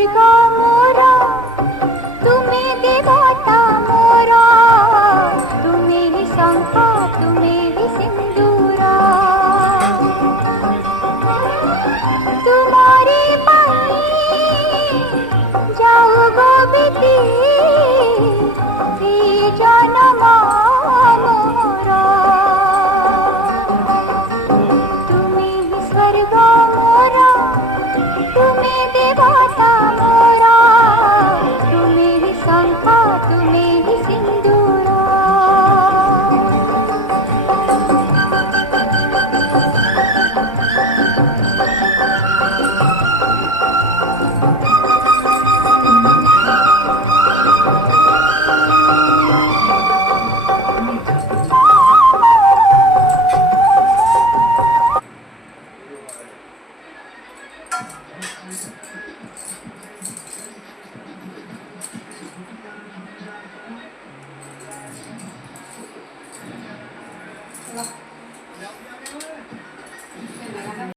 स्वर्ग मोरा तुमे देवता मोरा तुमे ही शंख तुमे ही सिंदूरा तुम्हारी पाई जाऊ गो बिती जन्म मोरा तुमे ही स्वर्ग मोरा तुमे देवता मोरा तुमे ही शंख तुमे ही सिंदूरा Voilà.